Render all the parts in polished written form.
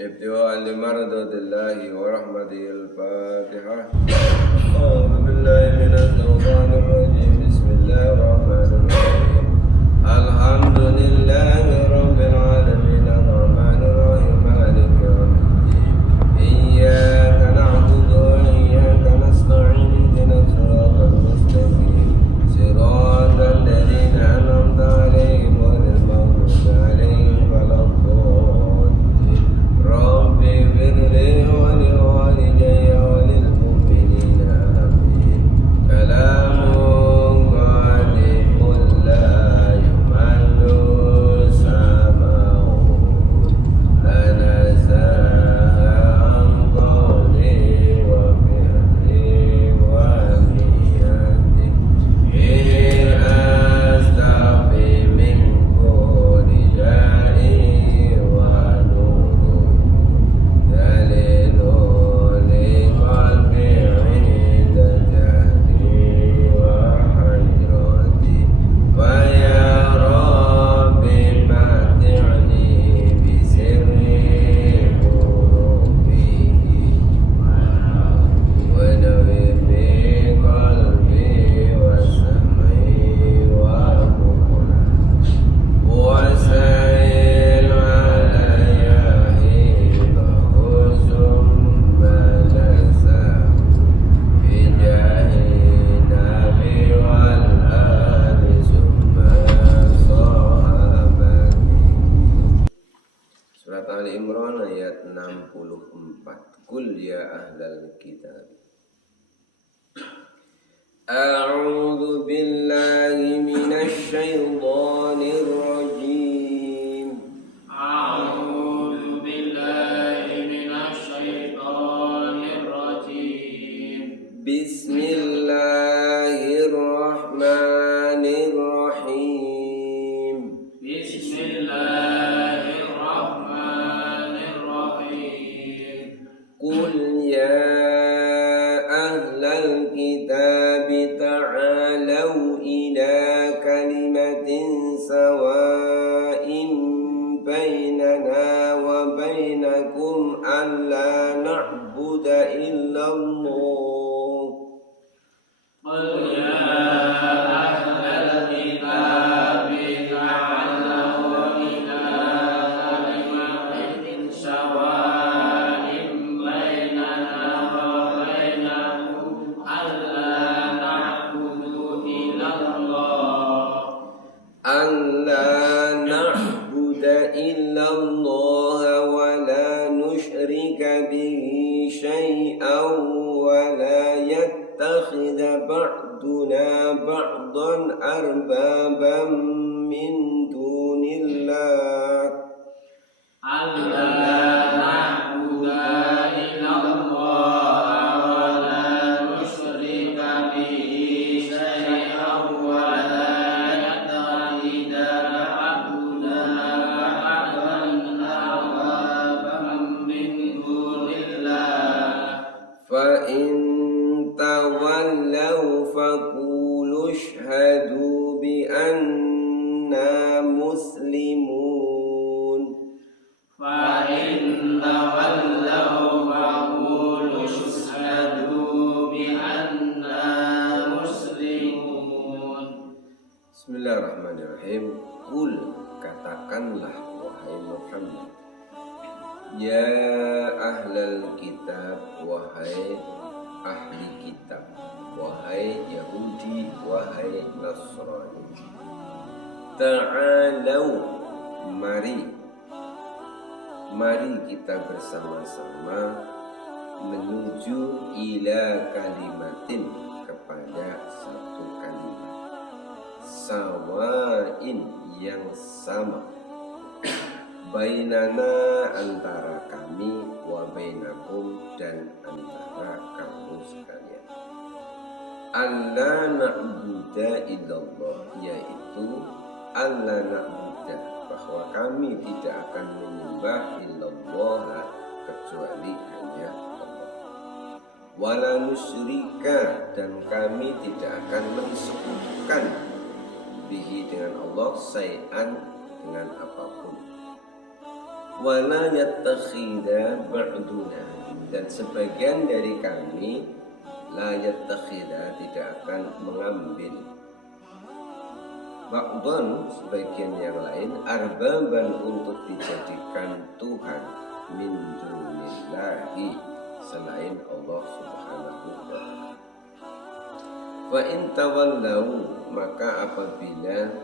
ابتغاء لمرضات الله ورحمته الفاتحة. أعوذ بالله من الشيطان الرجيم. بسم الله الرحمن الرحيم. الحمد لله رب العالمين الرحمن الرحيم مالك يوم الدين. إياك نعبد وإياك نستعين اهدنا الصراط المستقيم صراط الذين أنعمت عليهم غير المغضوب عليهم ولا الضالين. رب اغفر لي ولوالدي وللمؤمنين آمين. كلام غالب لا يمل سماعه تنزه عن قولي وفعلي ونيتي. به أستغفي من كل داء ونور دليل لقلبي عند جهلي وحيرتي. ويا رب متعني بسر حروفه ونور في قلبي وسمعي وبصري وسائل علي حينه ثم نسى بجاه النبي والآل ثم صحابته. Surat Ali Imran ayat 64. Qul ya ahlal kitab. A'udzu billahi minasy syaithanir rajim. أعوذ بالله من الشيطان الرجيم. Bismillahirrahmanirrahim. بسم الله الرحمن الرحيم. Qul ya ahlal kitab ta'alau ila kalimatin sawa'in bainana wa bainakum alla na'budu illallah. قل يا أهل الكتاب تعالوا إلى كلمة سواء بيننا وبينكم ألا نعبد إلا الله ألا نعبد إلا الله ولا نشرك به شيئا ولا يتخذ بعضنا بعضا أربابا من دون الله. ألا نعبد إلا الله ولا نشرك به شيئا ولا يتخذ بعضنا بعضا أربابا من دون الله. فإن تولوا فقولوا اشهدوا بأننا مسلمون. فإن تولوا فقولوا اشهدوا بأننا مسلمون. Bismillahirrahmanirrahim. Qul, katakanlah wahai Muhammad, ya ahlal kitab, wahai ahli kitab, wahai Yahudi, wahai Nasrani. Ta'alau, mari kita bersama-sama menuju ila kalimatin, kepada satu kalimat, sawain, yang sama, bainana, antara kami, wa bainakum, dan antara kamu sekalian. Alla na'budu illallah, yaitu alla na'budu, bahwa kami tidak akan menyembah illallah, kecuali hanya Allah. Wala nusyrika, dan kami tidak akan mensekutukan bihi, dengan Allah, syai'an, dengan apapun. wala yattakhidha ba'duna, dan sebagian dari kami la yattakhidha tidak akan mengambil ba'dun sebagian yang lain arbaban untuk dijadikan Tuhan min dunillahi selain Allah Subhanahu wa ta'ala. Wa in tawallau, maka apabila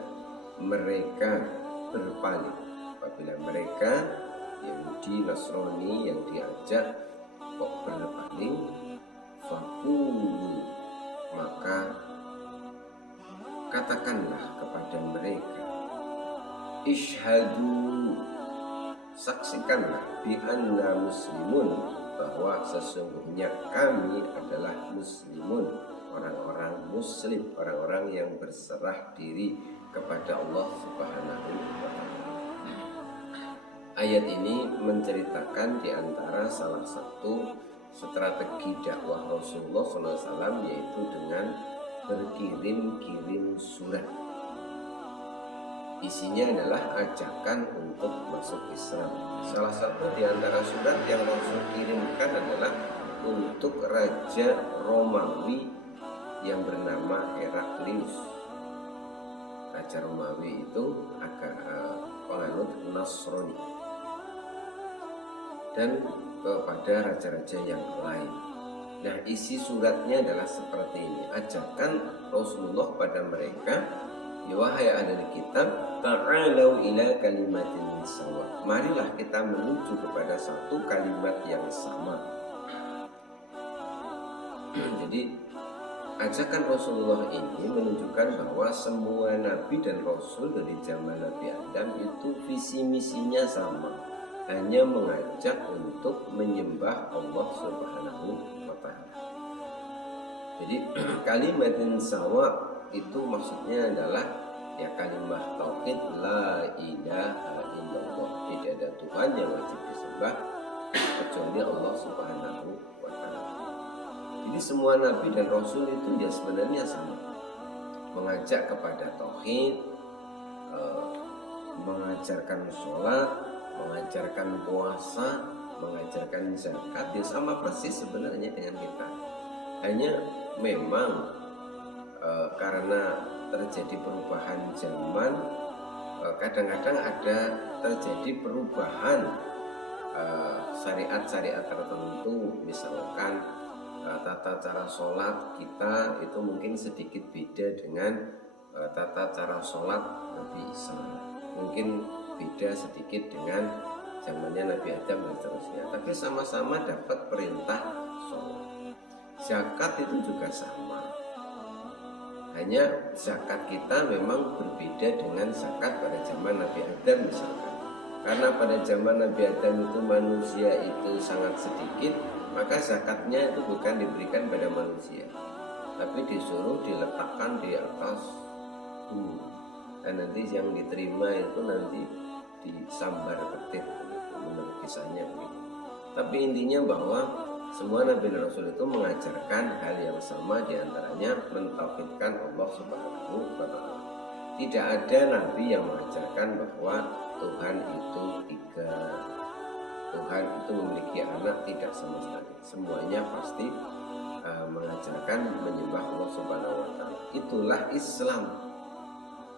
mereka berpaling, apabila mereka Yahudi Nasrani yang diajak kok berpaling, faqulu, maka katakanlah kepada mereka, ishhadu, saksikanlah, bi anna muslimun, bahwa sesungguhnya kami adalah muslimun, orang-orang muslim, orang-orang yang berserah diri kepada Allah Subhanahu wa ta'ala. Ayat ini menceritakan di antara salah satu strategi dakwah Rasulullah SAW, yaitu dengan berkirim-kirim surat. Isinya adalah ajakan untuk masuk Islam. Salah satu di antara surat yang Rasul kirimkan adalah untuk Raja Romawi yang bernama Heraklius. Raja Romawi itu agak penganut Nasrani, dan kepada raja-raja yang lain. Nah, isi suratnya adalah seperti ini. Ajakan Rasulullah pada mereka, ya wahai ahli kitab, ta'alau ila kalimatin sawa, marilah kita menuju kepada satu kalimat yang sama. Jadi ajakan Rasulullah ini menunjukkan bahwa semua nabi dan rasul dari zaman Nabi Adam itu visi misinya sama, hanya mengajak untuk menyembah Allah Subhanahu wa ta'ala. Jadi kalimatin sawa itu maksudnya adalah ya kalimat tauhid, la ilaha illallah, tidak ada Tuhan yang wajib disembah kecuali Allah Subhanahu wa ta'ala. Jadi semua nabi dan rasul itu ya sebenarnya sama, mengajak kepada tauhid, mengajarkan sholat, mengajarkan puasa, mengajarkan zakat, ya sama persis sebenarnya dengan kita. Hanya memang karena terjadi perubahan zaman, kadang-kadang ada terjadi perubahan syariat-syariat tertentu. Misalkan tata cara sholat kita itu mungkin sedikit beda dengan tata cara sholat Nabi Isa, mungkin beda sedikit dengan zamannya Nabi Adam dan seterusnya, tapi sama-sama dapat perintah sholat. Zakat itu juga sama, hanya zakat kita memang berbeda dengan zakat pada zaman Nabi Adam misalkan. Karena pada zaman Nabi Adam itu manusia itu sangat sedikit, maka zakatnya itu bukan diberikan pada manusia, tapi disuruh diletakkan di atas bumi, dan nanti yang diterima itu nanti disambar petir, menurut kisahnya begitu. Tapi intinya bahwa semua Nabi dan Rasul itu mengajarkan hal yang sama, diantaranya mentauhidkan Allah Subhanahu wa ta'ala. Tidak ada Nabi yang mengajarkan bahwa Tuhan itu tiga, Tuhan itu memiliki anak, tidak sama sekali. Semuanya pasti mengajarkan menyembah Allah Subhanahu wa ta'ala. Itulah Islam.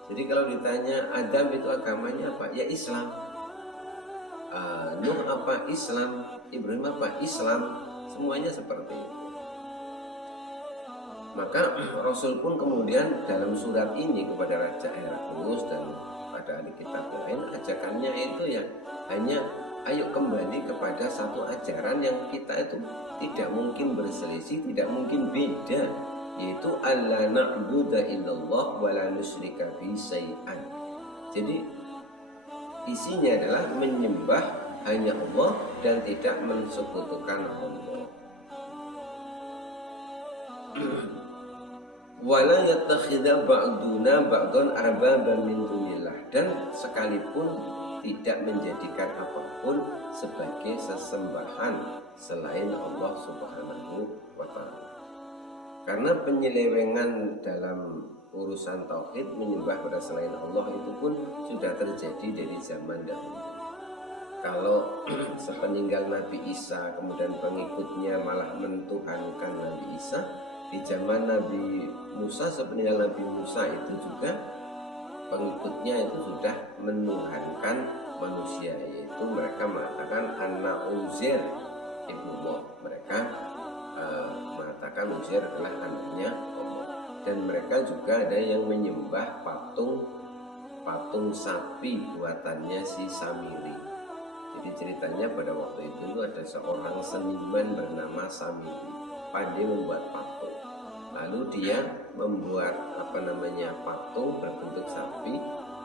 Jadi kalau ditanya Adam itu agamanya apa? Ya Islam. Nuh apa? Islam. Ibrahim apa? Islam. Semuanya seperti itu. Maka Rasul pun kemudian dalam surat ini kepada Raja Heraklius dan pada ahli kitab lain, ajakannya itu ya hanya ayo kembali kepada satu ajaran yang kita itu tidak mungkin berselisih, tidak mungkin beda, yaitu alla na'budu illallah wa la nusyrika bihi syai'an. Jadi isinya adalah menyembah hanya Allah dan tidak mensekutukan Allah. Wala yattakhidha ba'duna ba'dun arbaban min dunillah, dan sekalipun tidak menjadikan apapun sebagai sesembahan selain Allah Subhanahu wa ta'ala. Karena penyelewengan dalam urusan tauhid, menyembah pada selain Allah itu pun sudah terjadi dari zaman dahulu. kalau sepeninggal Nabi Isa kemudian pengikutnya malah mentuhankan Nabi Isa, di zaman Nabi Musa sepeninggal Nabi Musa itu juga pengikutnya itu sudah menuhankan manusia, yaitu mereka mengatakan anak Uzair ibnullah, mereka mengatakan Uzair adalah anaknya Allah. Dan mereka juga ada yang menyembah patung sapi buatannya si Samiri. Jadi ceritanya pada waktu itu ada seorang seniman bernama Samiri, pandai membuat patung. Lalu dia membuat patung berbentuk sapi,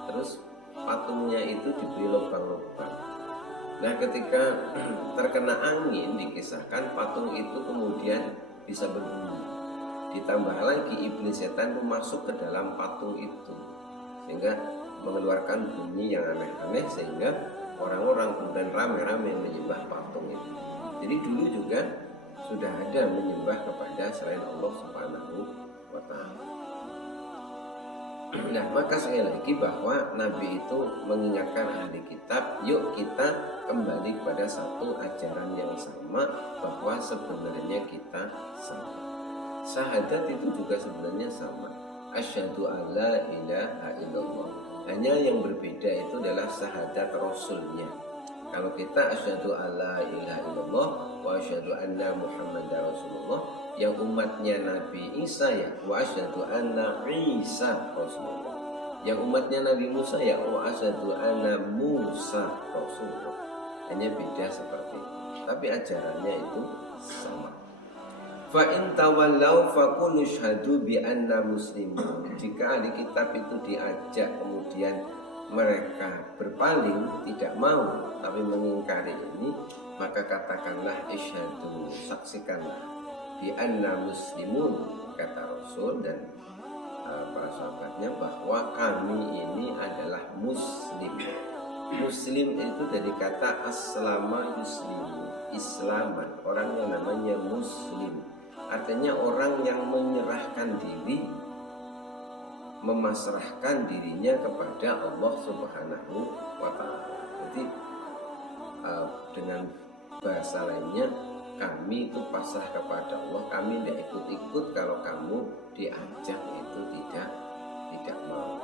terus patungnya itu diberi lubang-lubang. Nah, ketika terkena angin dikisahkan patung itu kemudian bisa berbunyi. Ditambah lagi iblis setan itu masuk ke dalam patung itu sehingga mengeluarkan bunyi yang aneh-aneh, sehingga orang-orang kemudian rame-rame menyembah patung itu. Jadi dulu juga sudah ada menyembah kepada selain Allah Subhanahu wa Ta'ala. Nah, maka sekali lagi bahwa Nabi itu mengingatkan ahli kitab, yuk kita kembali pada satu ajaran yang sama, bahwa sebenarnya kita sama. Syahadat itu juga sebenarnya sama. Asyhadu alla ilaha illallah. Hanya yang berbeda itu adalah syahadat rasulnya. Kalau kita asyhadu alla ilaha illallah wa asyhadu anna muhammadar rasulullah, yang umatnya Nabi Isa ya wa asyhadu anna Isa rasulullah. Yang umatnya Nabi Musa ya wa asyhadu anna Musa rasulullah. Hanya beda seperti itu, tapi ajarannya itu sama. Fa in tawallaw faqul syahadu bi anna muslimun. Jika ahli kitab itu diajak kemudian mereka berpaling, tidak mau tapi mengingkari ini, maka katakanlah isyhadu, saksikanlah, bi anna muslimun, kata Rasul dan para sahabatnya, bahwa kami ini adalah muslim. Muslim itu dari kata aslama yuslimu, islaman, orang yang namanya muslim. Artinya orang yang menyerahkan diri, memasrahkan dirinya kepada Allah Subhanahu wa Ta'ala. Jadi dengan bahasa lainnya, kami itu pasrah kepada Allah, kami tidak ikut-ikut kalau kamu diajak itu tidak mau.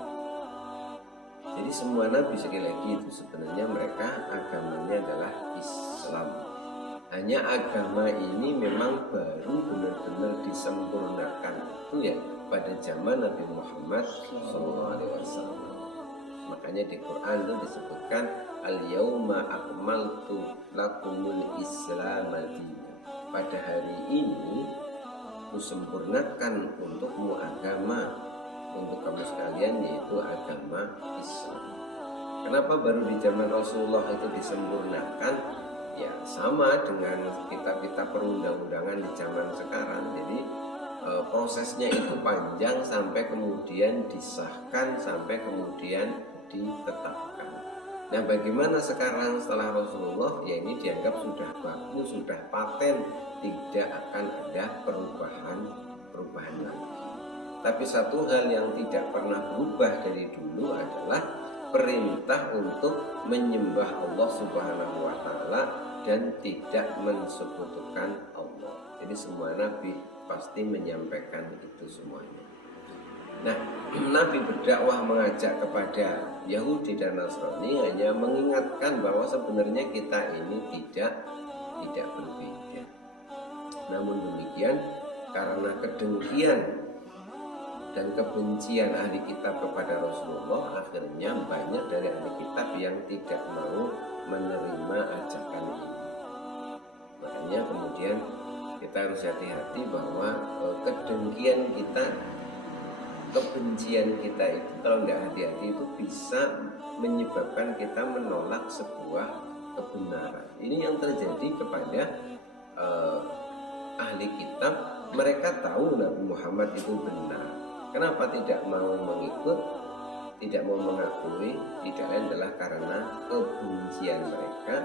Jadi semua nabi sekali lagi itu sebenarnya mereka agamanya adalah Islam. Hanya agama ini memang baru benar-benar disempurnakan itu ya pada zaman Nabi Muhammad SAW. Makanya di Quran itu disebutkan al-yauma akmaltu lakumul islam madina. Pada hari ini kusempurnakan untukmu agama untuk kamu sekalian, yaitu agama Islam. Kenapa baru di zaman Rasulullah itu disempurnakan? Ya sama dengan kitab-kitab perundang-undangan di zaman sekarang. Jadi prosesnya itu panjang sampai kemudian disahkan, sampai kemudian ditetapkan. Nah, bagaimana sekarang setelah Rasulullah? Ya ini dianggap sudah bagus, sudah paten, tidak akan ada perubahan lagi. Tapi satu hal yang tidak pernah berubah dari dulu adalah perintah untuk menyembah Allah Subhanahu wa Ta'ala dan tidak mensekutukan Allah. Jadi semua nabi pasti menyampaikan itu semuanya. Nah, Nabi berdakwah mengajak kepada Yahudi dan Nasrani hanya mengingatkan bahwa sebenarnya kita ini tidak berbeda. Namun demikian, karena kedengkian dan kebencian ahli kitab kepada Rasulullah, akhirnya banyak dari ahli kitab yang tidak mau menerima ajakan ini. Makanya kemudian kita harus hati-hati bahwa kedengkian kita, kebencian kita itu kalau tidak hati-hati itu bisa menyebabkan kita menolak sebuah kebenaran. Ini yang terjadi kepada ahli kitab. Mereka tahu Nabi Muhammad itu benar. Kenapa tidak mau mengikut, tidak mau mengakui? Tidak lain adalah karena kebencian mereka,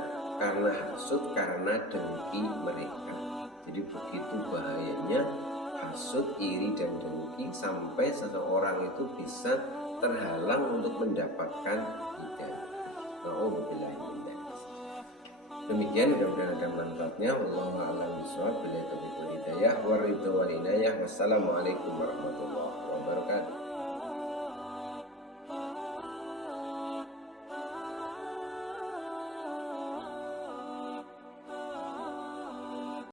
karena hasut, karena dengki mereka. Jadi begitu bahayanya hasut, iri dan dengki sampai seseorang itu bisa terhalang untuk mendapatkan hidayah. Demikian, mudah-mudahan ada manfaatnya. Wallahu a'lam bishawab. Billahi taufiq wal hidayah. Wassalamualaikum warahmatullahi wabarakatuh.